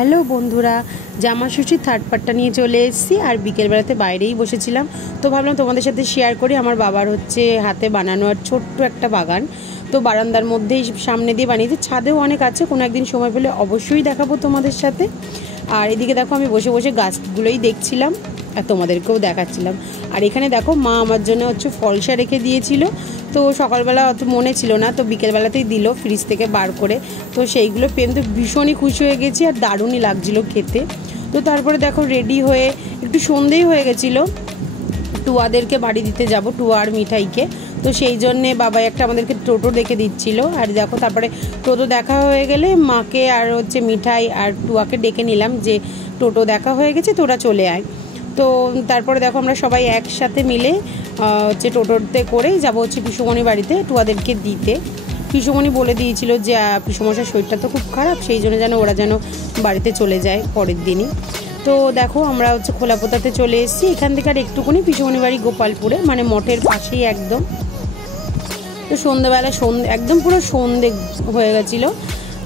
Hello বন্ধুরা, জামা ষষ্ঠীর থার্ড পার্টটা নিয়ে চলে এসেছি আর বিকেলবেলাতে বাইরেই বসেছিলাম। তো ভাবলাম তোমাদের সাথে শেয়ার করি। আমার বাবার হাতে বানানো আর ছোট্ট একটা বাগান, তো বারান্দার মধ্যেই সামনে দিয়ে বানিয়েছে, ছাদেও অনেক আছে। কোনো একদিন সময় পেলে অবশ্যই দেখাবো তোমাদের সাথে। আর এদিকে দেখো আমি বসে বসে গাছগুলোই দেখছিলাম আর তোমাদেরকেও দেখাচ্ছিলাম। আর এখানে দেখো মা আমার জন্য ফলসা রেখে দিয়েছিল, তো সকালবেলা অত মনে ছিল না, তো বিকেলবেলাতেই দিল ফ্রিজ থেকে বার করে। তো সেইগুলো পেন তো ভীষণই খুশি হয়ে গেছি আর দারুণই লাগছিলো খেতে। তো তারপরে দেখো রেডি হয়ে একটু সন্ধেই হয়ে গেছিলো, টুয়াদেরকে বাড়ি দিতে যাব, টুয়া আর মিঠাইকে। তো সেই জন্যে বাবাই একটা আমাদেরকে টোটো দেখে দিচ্ছিল। আর দেখো তারপরে টোটো দেখা হয়ে গেলে মাকে আর মিঠাই আর টুয়াকে ডেকে নিলাম যে টোটো দেখা হয়ে গেছে, তোরা চলে আয়। তো তারপরে দেখো আমরা সবাই একসাথে মিলে টোটোতে করেই যাবো পিসুমণি বাড়িতে টুয়াদেরকে দিতে। পিসুমণি বলে দিয়েছিল যে পিসুমশার শরীরটা তো খুব খারাপ, সেই জন্য ওরা যেন বাড়িতে চলে যায় পরের দিনই। তো দেখো আমরা খোলাপোতাতে চলে এসেছি। এখান থেকে আর একটুখানি পিসুমণি বাড়ি গোপালপুরে, মানে মঠের পাশেই একদম। তো সন্ধ্যেবেলা একদম পুরো সন্ধে হয়ে গেছিলো,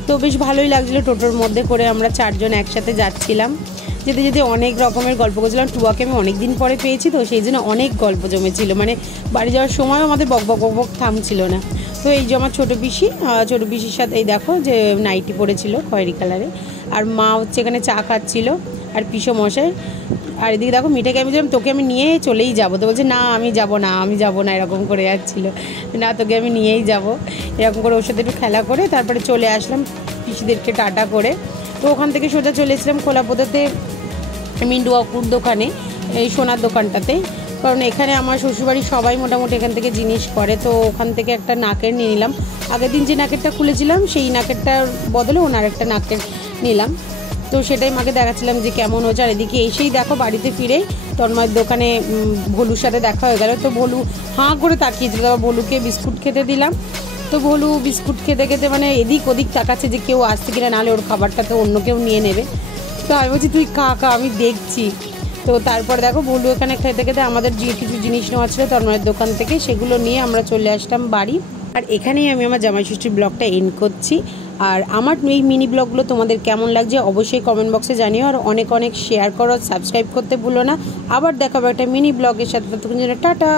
তো বেশ ভালোই লাগছিলো। টোটোর মধ্যে করে আমরা চারজন একসাথে যাচ্ছিলাম। যেতে যেতে অনেক রকমের গল্প করছিলাম। টুয়াকে আমি অনেক দিন পরে পেয়েছি, তো সেই জন্য অনেক গল্প জমেছিল, মানে বাড়ি যাওয়ার সময়ও আমাদের বক বক বক বক থামছিল না। তো এই যে আমার ছোটো পিসির সাথে এই দেখো যে নাইটি পরেছিল খয়েরি কালারে, আর মা এখানে চা খাচ্ছিল আর পিসো মশাই। আর এদিকে দেখো মিঠাইকে আমি বললাম তোকে আমি নিয়ে চলেই যাবো, তো বলছে না আমি যাবো না এরকম করে যাচ্ছিলো, না তোকে আমি নিয়েই যাব। এরকম করে ওর সাথে একটু খেলা করে তারপরে চলে আসলাম পিসিদেরকে টাটা করে। তো ওখান থেকে সোজা চলে এসেছিলাম খোলাপোতাতে মিন্টু কাকুর দোকানে, এই সোনার দোকানটাতে। কারণ এখানে আমার শ্বশুরবাড়ির সবাই মোটামুটি এখান থেকে জিনিস করে, তো ওখান থেকে একটা নাকের নিয়ে নিলাম। আগের দিন যে নাকেরটা খুলেছিলাম সেই নাকেরটার বদলে ওনার একটা নাকের নিলাম, তো সেটাই মাকে দেখাচ্ছিলাম যে কেমন হচ্ছে। আর এদিকে এসেই দেখো বাড়িতে ফিরেই তন্ময়ের দোকানে ভলুর সাথে দেখা হয়ে গেল। তো ভলু হাঁ করে তাকিয়েছিল, তারপর ভলুকে বিস্কুট খেতে দিলাম। তো ভলু বিস্কুট খেতে খেতে মানে এদিক ওদিক তাকাচ্ছে যে কেউ আসছে কিনা, নাহলে ওর খাবারটা তো অন্য কেউ নিয়ে নেবে। তো আমি বলছি তুই খা আমি দেখছি। তো তারপর দেখো ভলু এখানে খেতে খেতে আমাদের যে কিছু জিনিস নেওয়া ছিল তন্ময়ের দোকান থেকে, সেগুলো নিয়ে আমরা চলে আসলাম বাড়ি। আর এখানেই আমি আমার জামাই ষষ্ঠীর ব্লগটা এন্ড করছি। আর আমার এই মিনি ব্লগগুলো তোমাদের কেমন লাগছে অবশ্যই কমেন্ট বক্সে জানিও, আর অনেক অনেক শেয়ার করো, সাবস্ক্রাইব করতে ভুলো না। আবার দেখাবো একটা মিনি ব্লগের সাথে, ততক্ষণ জন্য টাটা।